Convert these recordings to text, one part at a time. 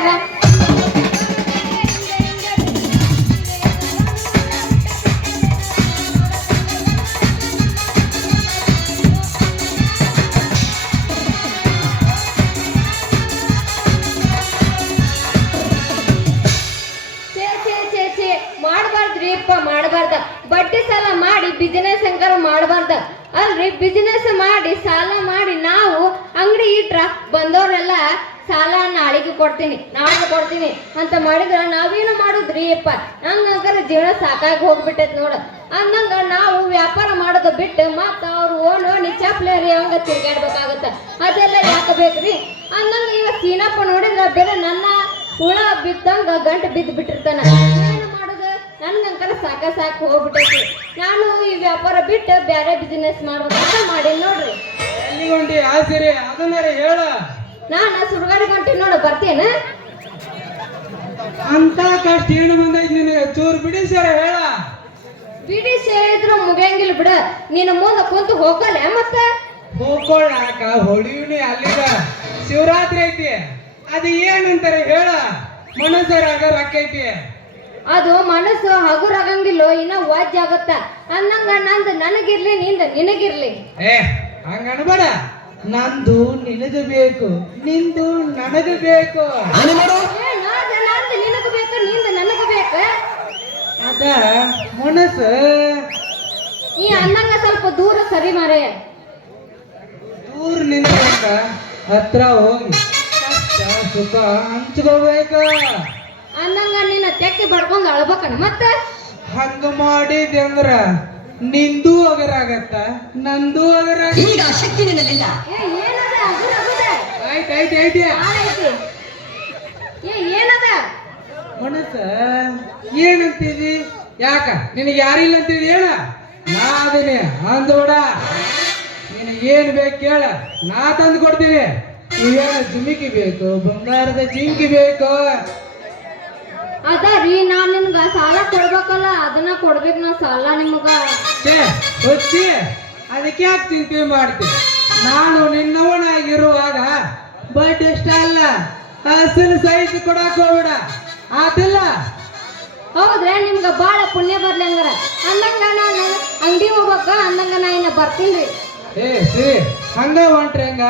ಈಗ ಮಾಡಬಾರ್ದ ಬಡ್ಡಿ ಸಾಲ ಮಾಡಿ ಬಿಸಿನೆಸ್ ಹೆಂಗಾರ ಮಾಡಬಾರ್ದ ಅಲ್ರಿ. ಬಿಸಿನೆಸ್ ಮಾಡಿ ಸಾಲ ಮಾಡಿ ನಾವು ಅಂಗಡಿ ಇಟ್ರ ಬಂದವರೆಲ್ಲ ಸಾಲ ನಾಳೆಗೆ ಕೊಡ್ತೀನಿ ನಾಳೆಗೆ ಕೊಡ್ತೀನಿ ಅಂತ ಮಾಡಿದ್ರ ನಾವೇನು ಮಾಡುದ್ರಿ ಅಪ್ಪ. ಹಂಗಾರ ಜೀವನ ಸಾಕಾಗಿ ಹೋಗ್ಬಿಟ್ಟೈತ್ ನೋಡ. ಅಂದಂಗ ನಾವು ವ್ಯಾಪಾರ ಮಾಡೋದು ಬಿಟ್ಟು ಮತ್ತ ಅವ್ರು ಓಣಿ ಚಪ್ಲೇರಿ ಹಂಗ ತಿರ್ಗಾಡ್ಬೇಕಾಗತ್ತ. ಅದೆಲ್ಲ ಯಾಕೆ ಬೇಕ್ರಿ ಅಂದಂಗ ಈಗ ಸೀನಪ್ಪ ನೋಡಿದ್ರ ಬೇರೆ ನನ್ನ ಹುಳ ಬಿದ್ದಂಗ ಗಂಟು ಬಿದ್ದು ಬಿಟ್ಟಿರ್ತಾನ. ನನ್ಗಂಕರ ಸಾಕು ಹೋಗ್ಬಿಟ್ಟೈತಿ. ನಾನು ಈ ವ್ಯಾಪಾರ ಬಿಟ್ಟು ಬೇರೆ ಬಿಸಿನೆಸ್ ಮಾಡ್ಬೇಕಂತ ಮಾಡಿ ನೋಡ್ರಿ. ಎಲ್ಲಿಗೊಂಡಿ ಆಸಿರಿ ಅದನ್ನಾರ ಹೇಳ. ನಾನು ಸುಡುಗಾಡಿ ಹೊಂಟಿ ನೋಡು, ಬರ್ತೇನ? ಅಂತ ಕಷ್ಟ ಏನು ಬಂದೈತಿ ನಿನಗೆ? ಚೂರು ಬಿಡಿ ಸರ ಹೇಳ. ಬಿಡಿ ಸೇರಿದ್ರು ಮುಗಿಯಂಗಿಲ್ಲ ಬಿಡ. ನೀನು ಮುಂದೆ ಕುಂತು ಹೋಗಲ್ಲ ಮತ್ತ ಹೋಗ್ಕೊಳ್ಳಾಕ ಹೊಳಿಯುನಿ ಅಲ್ಲಿಗ ಶಿವರಾತ್ರಿ ಐತಿ. ಅದು ಏನಂತಾರೆ ಹೇಳ. ಮನಸ್ಸರಾಗ ರೊಕ್ಕ ಐತಿ. ಅದು ಮನಸ್ಸು ಹಗುರಾಗಂಗಿಲ್ಲೋ, ಇನ್ನ ವಾಜ್ ಆಗತ್ತ. ಅನ್ನಂಗ ನಂದು ನನಗಿರ್ಲಿ ನಿಂದ ನಿನಗಿರ್ಲಿ. ಹಂಗನ್ಬೇಡ. ನಂದು ನಿನಗೆ ಬೇಕು, ನಿಂದು ನನಗೆ ಬೇಕು. ನಂದು ನಿನಗ ಬೇಕು, ನಿಂದ ನನಗ ಬೇಕು. ಅದ ಮನಸ್ಸು. ಈ ಅನ್ನಂಗ ಸ್ವಲ್ಪ ದೂರ ಸರಿ ಮಾರೇ. ದೂರ ನಿಂತ ಹತ್ರ ಹೋಗಿ ಕಷ್ಟ ಸುಖ ಹಂಚ್ಕೋಬೇಕ. ಅನ್ನಂಗ ನಿನ್ನ ತೆಕ್ಕಿ ಬಡ್ಕೊಂಡ್ ಅಳ್ಬೇಕಣ ಮತ್ತ. ಹಂಗ ಮಾಡಿದೆ ಅಂದ್ರ ನಿಂದು ಅಗರಾಗತ್ತ, ನಂದು ಅಗರಾಗ. ಈಗ ಶಕ್ತಿ ನಿನ್ನಲ್ಲಿಲ್ಲ. ಏನದ ಮನಸ್ಸ ಏನಂತೀವಿ? ಯಾಕ ನಿನಗೆ ಯಾರಿಲ್ಲ ಅಂತೀವಿ ಹೇಳ. ನಾ ಅದೀನಿ ಅಂದೋಡ. ನಿನಗೆ ಏನ್ ಬೇಕು ಕೇಳ, ನಾ ತಂದು ಕೊಡ್ತೀನಿ. ನೀವೇನ ಜಿಮಿಕಿ ಬೇಕು, ಬಂಗಾರದ ಜಿಂಕಿ ಬೇಕು? ಅದ ರೀ, ನಾನ್ ನಿಮ್ಗ ಸಾಲ ಕೊಡ್ಬೇಕಲ್ಲ, ಅದನ್ನ ಕೊಡ್ಬೇಕು ನಾ ಸಾಲ ನಿಮ್ಗ. ಹೊಚ್ಚಿ ಅದಕ್ಕೆ ಯಾಕೆ ಚಿಂತೆ ಮಾಡ್ತೀನಿ? ನಾನು ನಿನ್ನವನಾಗಿರುವಾಗ ಬಟ್ ಇಷ್ಟ ಅಲ್ಲ, ಅಸಲು ಸಹಿತ ಕೊಡಾಕ ಹೋಗ್ಬಿಡ ಆತಿಲ್ಲ. ಹೌದ್ರೆ ನಿಮ್ಗ ಬಾಳ ಪುಣ್ಯ ಬರ್ಲಿ ಹಂಗಾರ. ಅಂದಂಗ ನಾನು ಅಂಗಡಿ ಹೋಗ್ಬೇಕ, ಅಂದಂಗ ನಾ ಇನ್ನ ಬರ್ತೀನಿ. ಹಂಗ ಹೊಂಟ್ರಿ ಹಂಗ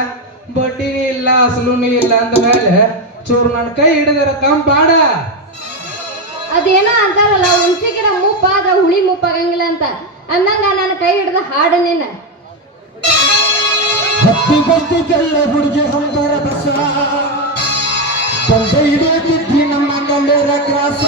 ಬಡ್ಡಿನೂ ಇಲ್ಲ ಅಸಲೂನು ಇಲ್ಲ ಅಂದ ಮೇಲೆ ಚೂರು ನನ್ನ ಕೈ ಹಿಡಿದರ ಕಂಪಾಡ. ಅದೇನೋ ಅಂತಾರಲ್ಲ, ಹುಣಸಿ ಗಿಡ ಮುಪ್ಪ ಆದ್ರ ಹುಳಿ ಮುಪ್ಪಾಗಂಗಿಲ್ಲ ಅಂತ. ಅಂದಂಗ ನನ್ನ ಕೈ ಹಿಡ್ದ ಹಾಡು ನೀನ. ಹತ್ತಿ ಬಂದಿದ್ದೆಲ್ಲ ಹುಡುಗಿ ಹಂಗಾರ ಬಸ ತಂದೆ ಹಿಡಿಯುತ್ತಿದ್ದಿ ನಮ್ಮ ಗಂಡರ ಕ್ರಾಸ.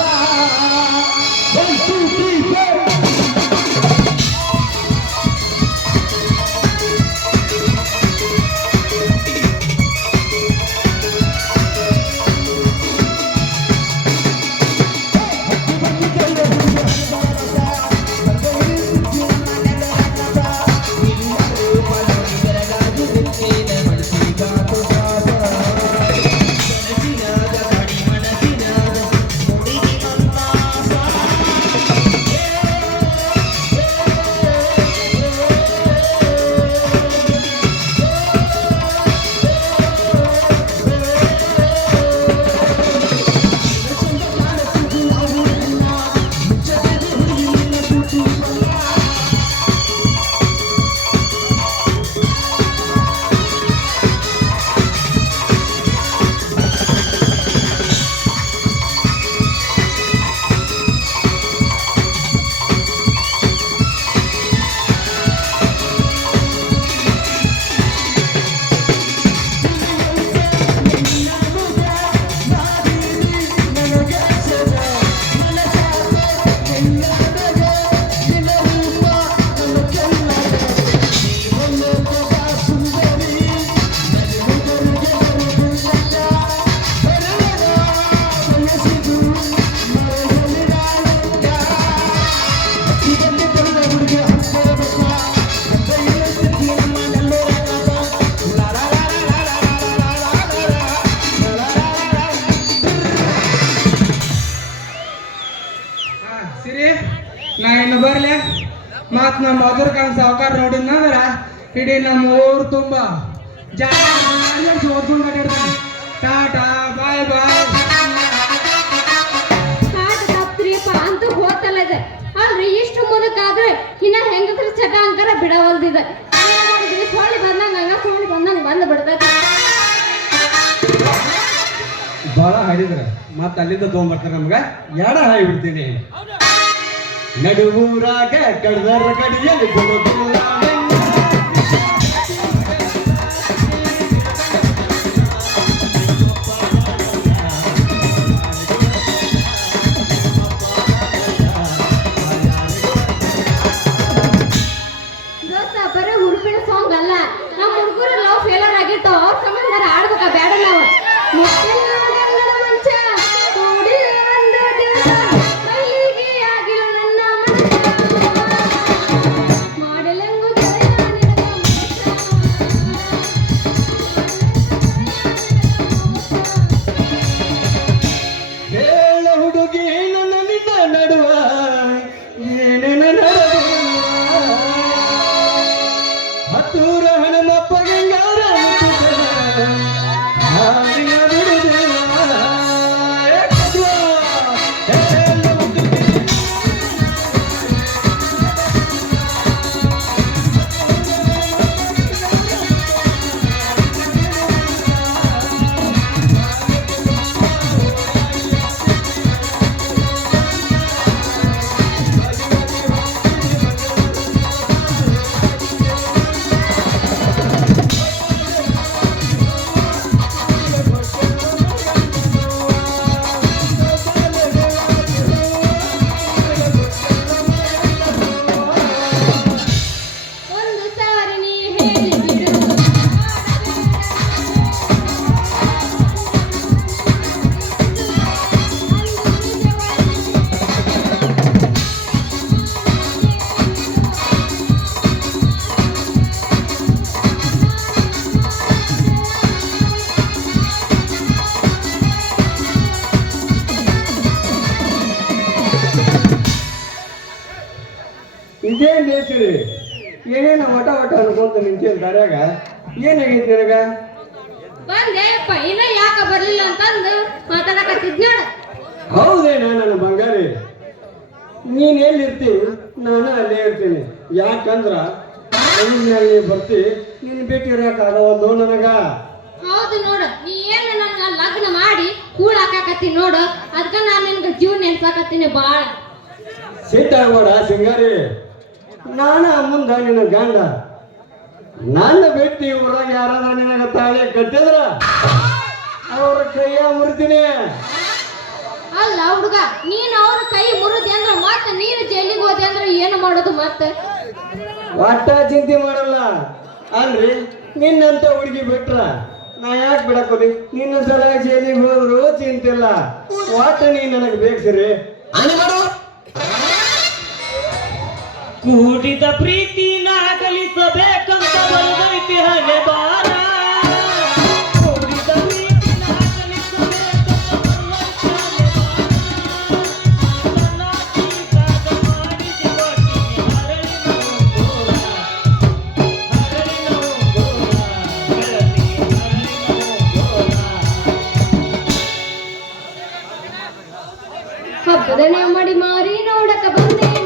ನಾ ಇನ್ನು ಬರ್ಲೆ ಮತ್ ನಮ್ಮ ಮಧುರ ಕಾನ್ ಸಾವುಕಾರ ನೋಡಿದ್ನಂದ್ರ ಇಡೀ ನಮ್ಮ ಊರು ತುಂಬ ಜಾಗ ಟಾಟಾ ಬಾಯ್ ಬಾಯ್. ಬಿಡವಲ್ದಿದ ಸೊಳ್ಳಿ ಬಂದಂಗ ಸೊಳ್ಳಿ ಬಂದಂಗ ಬಂದು ಬಿಡ್ತೈತಿ. ಬಾಳ ಹಾಡಿದ್ರ ಮತ್ತ ಅಲ್ಲಿಂದ ತಗೊಂಡ್ಬರ್ತಾರೆ ನಮ್ಗ ಎಡ ಹಾಡಿ ಬಿಡ್ತೀನಿ. ನಡುವೂರಾಗ ಕಡ್ದರ ಕಡಿಯಲ್ಲಿ ಬಿಡುವುದಿಲ್ಲ ದೋಸ್ತ ಬರೀ ಹುಡುಗಿನ ಸಾಂಗ್ ಅಲ್ಲ, ನಮ್ಮ ಹುಡುಗರು ಲವ್ ಫೇಲರ್ ಆಗಿತ್ತು, ಅವ್ರ ಸಂಬಂಧ ಆಡ್ಬೇಕ ಬೇಡ ನಾವು. ಮುತ್ತಿನ ಗಂಡನ ಮಂಚ ಕೂಡಿ ಒಂದು ದಿವಸ ಮಲ್ಲಿಗೆ ಆಗಿಲ್ಲ ನನ್ನ ಮನಸ ಮಾಡಲೆಂಗು ಜಯ ನಿನಗ ಹೇಳ ಹುಡುಗಿ ನನ್ನ ನಿನ್ನ ನಡುವ ಏನೇನ ಹತ್ತೂರ ಹನುಮಪ್ಪ ಗಂಗಾರ ಹಾಡಿನ ಬಿಡುದಿಲ್ಲ. ಹೇಳ ಹುಡುಗಿ ಒಂದು ಸಾರಿ ನೀ ಹೇಳಿ ಬಿಡು ಇದೇನ್ ದೇಶ್ರಿ ಏನೇನ ಒಟ ಒಟ ಅನ್ಕೊಂತ ನಿಂತೇನ್ ದಾರ್ಯಾಗ ಏನಾಗೈತಿ ನಿನಗ? ಬಂದೇಪ್ಪ ಇನ್ನ ಯಾಕ ಬರ್ಲಿಲ್ಲ ಅಂತಂದು ಮಾತಾಡಕತ್ತಿದ್ ನೋಡ. ಹೌದೇನ ನನ್ನ ಬಂಗಾರಿ, ನೀನ್ ಎಲ್ಲಿರ್ತಿ ನಾನು ಅಲ್ಲೇ ಇರ್ತೀನಿ. ಯಾಕಂದ್ರ ನೀ ಬರ್ತಿ ನಿನ್ ಭೇಟಿ ಇರಕಾಗವಲ್ದು ನನಗ. ಹೌದು ನೋಡು, ನೀ ಏನು ನನ್ನ ಲಗ್ನ ಮಾಡಿ ಕೂಳ್ ಹಾಕಾಕತ್ತಿ ನೋಡು, ಅದಕ್ಕ ನಾನು ನಿನ್ಗ ಜೀವ ನೆನ್ಸಾಕತ್ತೀನಿ ಬಾಳ. ಸಿಟ್ಟಾಗೋಡ ಸಿಂಗಾರಿ, ನಾನ ಮುಂದ ನಿನ್ನ ಗಂಡ. ನನ್ನ ಬಿಟ್ಟು ಊರಾಗ ಯಾರಾದ ನಿನಗ ತಾಳಿ ಕಟ್ಟಿದ್ರ ಅವ್ರ ಕೈಯ ಮುರಿತೀನಿ. ಅಲ್ಲ ಹುಡುಗ, ನೀನ್ ಅವ್ರ ಕೈ ಮುರಿದೆ ಅಂದ್ರ ಮತ್ತ ನೀನು ಜೈಲಿಗೆ ಹೋದೆ ಅಂದ್ರ ಏನು ಮಾಡೋದು ಮತ್ತೆ? ಒಟ್ಟ ಚಿಂತೆ ಮಾಡಲ್ಲ ಅಲ್ರಿ. ನಿನ್ನಂತ ಹುಡುಗಿ ಬಿಟ್ರ ನಾ ಯಾಕೆ ಬಿಡಕೋದಿ? ನಿನ್ನ ಸಲ ಜೈಲಿಗೆ ಹೋದ್ರು ಚಿಂತಿಲ್ಲ. ಒಟ್ಟ ನೀ ನನಗೆ ಬೇಕ್ಸಿರಿ. ಕೂಡಿದ ಪ್ರೀತಿನ ಕಲಿಸಬೇಕಂತ ಬರುದೈತಿ ಹಣೆ ಬಾರ. ಕೂಡಿದ ಪ್ರೀತಿನ ಕಲಿಸಬೇಕಂತ ಬರುದೈತಿ ಹಣೆ ಬಾರ. ನನ್ನ ಚೀತಾಗ ಮಾಡಿಸಿ ಕೊಟ್ಟಿಗೆ ಹರಳಿನ ಗೋಳ. ಹರಳಿನ ಗೋಳ. ಗೆಳತಿ ಹರಳಿನ ಗೋಳ. ಹಬ್ಬದ ಮಾಡಿ ಮಾರಿ ನೋಡಕ ಬಂದೇನ.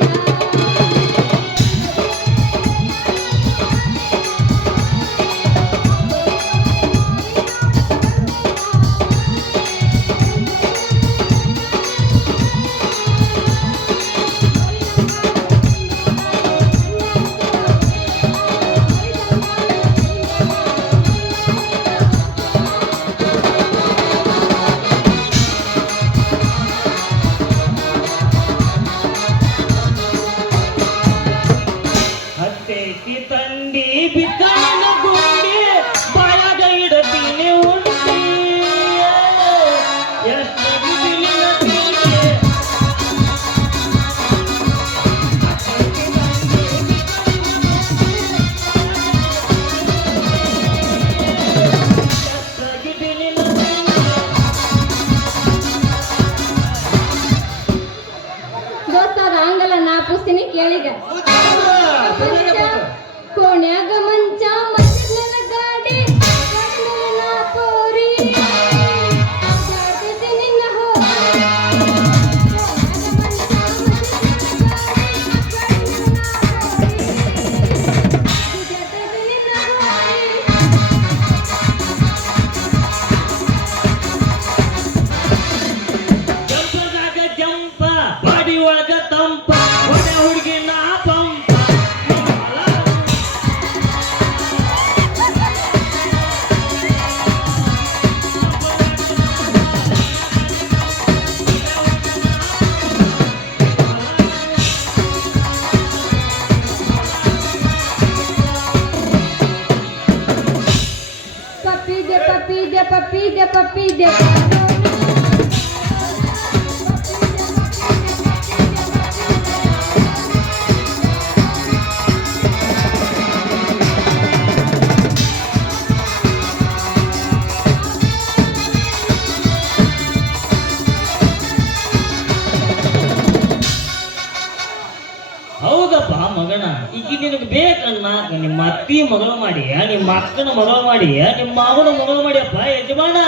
ನಿನಗೆ ಬೇಕನ್ನಾಕ ನಿಮ್ಮ ಅತ್ತಿ ಮಗಳು ಮಾಡಿಯ ನಿಮ್ಮ ಅಕ್ಕನ ಮಗಳು ಮಾಡಿಯ ನಿಮ್ಮ ಮಾವನ ಮಗಳು ಮಾಡಿಯಪ್ಪ ಯಜಮಾನ.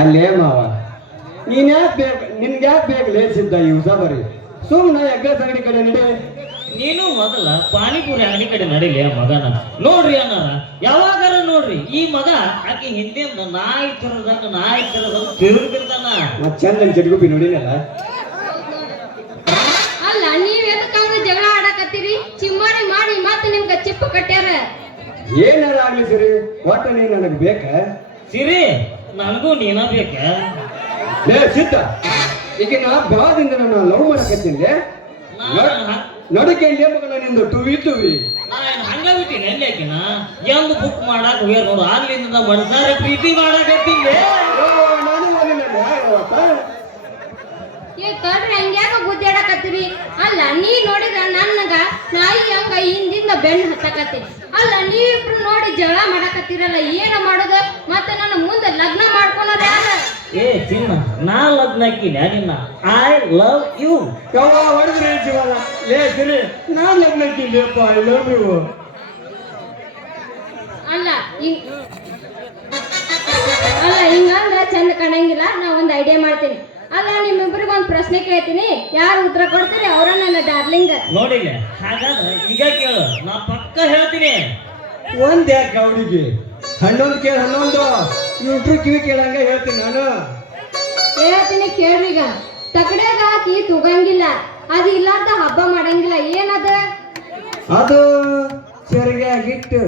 ಅಲ್ಲೇ ಮಾವ ನೀನ್ ಯಾಕೆ ಬೇಕು ನಿನ್ಗೆ ಯಾಕೆ ಬೇಕು ಲೇಸಿದ್ದ ಈ ಉಸಾಬರಿ ಸುಮ್ಮನೆ ಎಗ್ಗಸ್ ಅಂಗಡಿ ಕಡೆ ನಡೆ. ನೀನು ಮೊದಲ ಪಾನಿಪುರಿ ಅಂಗಡಿ ಕಡೆ ನಡಿಲಿ ಮಗನ. ನೋಡ್ರಿ ಅನ್ನಾರ ಯಾವಾಗಾರ ನೋಡ್ರಿ ಈ ಮಗ ಆಕೆ ಹಿಂದೆಂದ ನಾಯಿ ತರದಂಗ ತಿರುಗಿರ್ತಾನ. ಮತ್ ಚಂದ ಚಿಟ್ಗುಪ್ಪಿ ನೋಡಿನಲ್ಲ. ಅಲ್ಲ ನೀವ್ ಎದಕ್ಕಂಗ ಜಗಳ ಆಡಕತ್ತೀರಿ? ಚಿಮ್ಮಾರಿ ಮಾಡಿ ಮತ್ತ ನಿಮ್ಗ ಚಿಪ್ಪ ಕಟ್ಟ್ಯಾರ. ಏನಾರ ಆಗ್ಲಿ ಸರಿ ಒಟ್ಟ ನೀ ನನಗ್ ಬೇಕ. ಸಿರಿ ನನಗೂ ನೀನ ಬೇಕ. ಲೇ ಸಿದ್ಧ ಈಗ ನಾ ಬಾದಿಂದ ನನ್ನ ಲವ್ ಮಾಡಕತ್ತೀನಿ. ನಡಕೆ ಮಗನ ನಿಂದು ಟುವಿ ಟುವಿ. ನಾನು ಹಂಗ ಬಿಟ್ಟಿನಿ ಎಲ್ಲಾಕಿನ ಎಂದು ಬುಕ್ ಮಾಡಕ್ ಹೋಗ್ಯಾರ ನೋಡು ಅಲ್ಲಿಂದ ಮನಸಾರ ಪ್ರೀತಿ ಮಾಡಕತ್ತೀನಿ. ನಾನು ಏ ಕಡ್ರಿ ಹಂಗ್ಯಾಕ ಗುದ್ದಾಡಕತ್ತೀರಿ? ಅಲ್ಲ ನೀ ನೋಡಿದ್ರ ನನ್ನಗ ನಾಯಿ ಹಂಗ ಹಿಂದಿಂದ ಬೆಣ್ಣ ಹತ್ತಕತ್ತಿ. ಅಲ್ಲ ನೀವಿಬ್ರು ನೋಡಿ ಜಗಳ ಮಾಡಕತ್ತೀರಲ್ಲ, ಏನ ಮಾಡೋದ? ಮತ್ತೆ ನನ್ನ ಮುಂದೆ ಲಗ್ನ ಮಾಡ್ಕೊಳೋರು ಯಾರ? ಏ ಚಿನ್ನ ನಾ ಲಗ್ನ ಹಾಕಿನ ನಿನ್ನ ಐ ಲವ್ ಯು. ಹೊಡೆದ್ರೆ ಜೀವನ. ಲೇ ಸರಿ ನಾನ್ ಲಗ್ನ ಹಾಕಿಲ್ಲಪ್ಪ. I love you. ಅಲ್ಲ ಹಿಂಗಂದ್ರ ಚಂದ ಕಾಣಂಗಿಲ್ಲ. ನಾ ಒಂದ್ ಐಡಿಯಾ ಮಾಡ್ತೀನಿ. ಅಲ್ಲ ನಿಮ್ಮಿಬ್ರಿಗೆ ಒಂದ್ ಪ್ರಶ್ನೆ ಕೇಳ್ತೀನಿ, ಯಾರು ಉತ್ತರ ಕೊಡ್ತೀರಿ ಅವ್ರ ನನ್ನ ಡಾರ್ಲಿಂಗ್. ನೋಡಿಲ್ಲ ಹಾಗಾದ್ರೆ ಈಗ ಕೇಳು ನಾ ಪಕ್ಕ ಹೇಳ್ತೀನಿ. ಒಂದ್ ಯಾಕೆ ಅವಳಿಗೆ ಹನ್ನೊಂದು ಕೇಳ ಹನ್ನೊಂದು ಇವ್ರು ಕಿವಿ ಕೇಳಂಗ ಹೇಳ್ತೀನಿ ನಾನು. ಹೇಳ್ತೀನಿ ಕೇಳ್ರಿ. ಈಗ ತಕಡ್ಯಾಗ ಹಾಕಿ ತೂಗಂಗಿಲ್ಲ, ಅದು ಇಲ್ಲಾಂತ ಹಬ್ಬ ಮಾಡಂಗಿಲ್ಲ. ಏನದ? ಅದು ಸೆರಗಾಗಿಟ್ಟು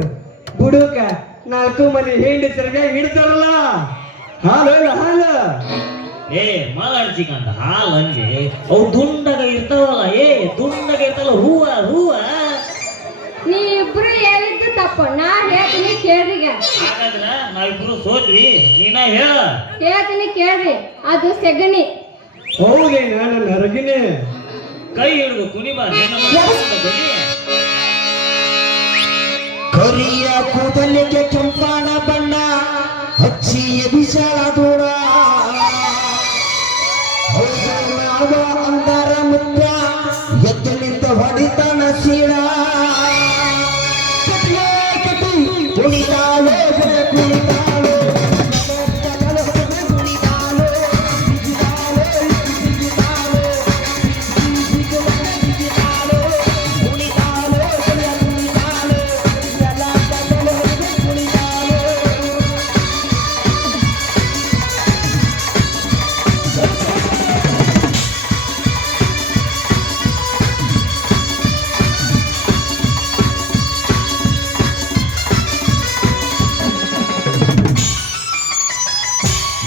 ಬುಡುಕ 4 ಮನೆ ಹಿಂಡಿ ಸೆರಗಾಗಿ ಹಿಡ್ತಾರಲ್ಲ ಹಾಲು ಹಾಲು. ಏ ಮಾತಾಡ್ಸಿಕಂತ ಹಾಲಂಗೆ ಅವು ದುಂಡಗ ಇರ್ತಾವಲ್ಲ. ದುಂಡಗ ಇರ್ತಾವಲ್ಲ ಹೂವ. ನೀ ಇಬ್ರು ಹೇಳಿದ್ದು ತಪ್ಪು. ನಾ ಹೇಳ್ತೀನಿ ಕೇಳ್ರಿ. ಈಗ ಹಾಗಾದ್ರ ನಾವಿಬ್ರು ಸೋತ್ವಿ. ನೀನ ಹೇಳ. ಹೇಳ್ತೀನಿ ಕೇಳ್ರಿ. ಅದು ಸೆಗಣಿ. ಹೌದೇ ನಾನು ನರಗಿನೇ. ಕೈ ಹಿಡಿದು ಕುಣಿಬಾ ಕರಿಯ ಕೂದಲಿಗೆ ಕೆಂಪಾನ ಬಣ್ಣ ಹಚ್ಚಿ ವಿಶಾಲ ದೂರ ಅಂದಾರ ಮುಖ್ಯ ಎದ್ದು ನಿಂತ ಹೊಡಿತಾನ ಸೀಳ ಕುಣಿತಾಳೆ ಕುಣಿತಾಳೆ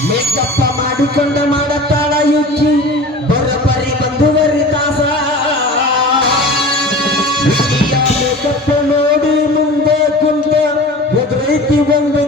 ಮೇಕಪ್ಪ ಮಾಡಿಕೊಂಡ ಮಾಡತ್ತಾಳ ಯುಕ್ಕಿ ಬರಬರಿ ಬಂದುವರಿ ತಾಸ ಮೇಕಪ್ಪ ನೋಡಿ ಮುಂದೆ ಕುಂತ ಎದುರೈತಿ ಬಂದು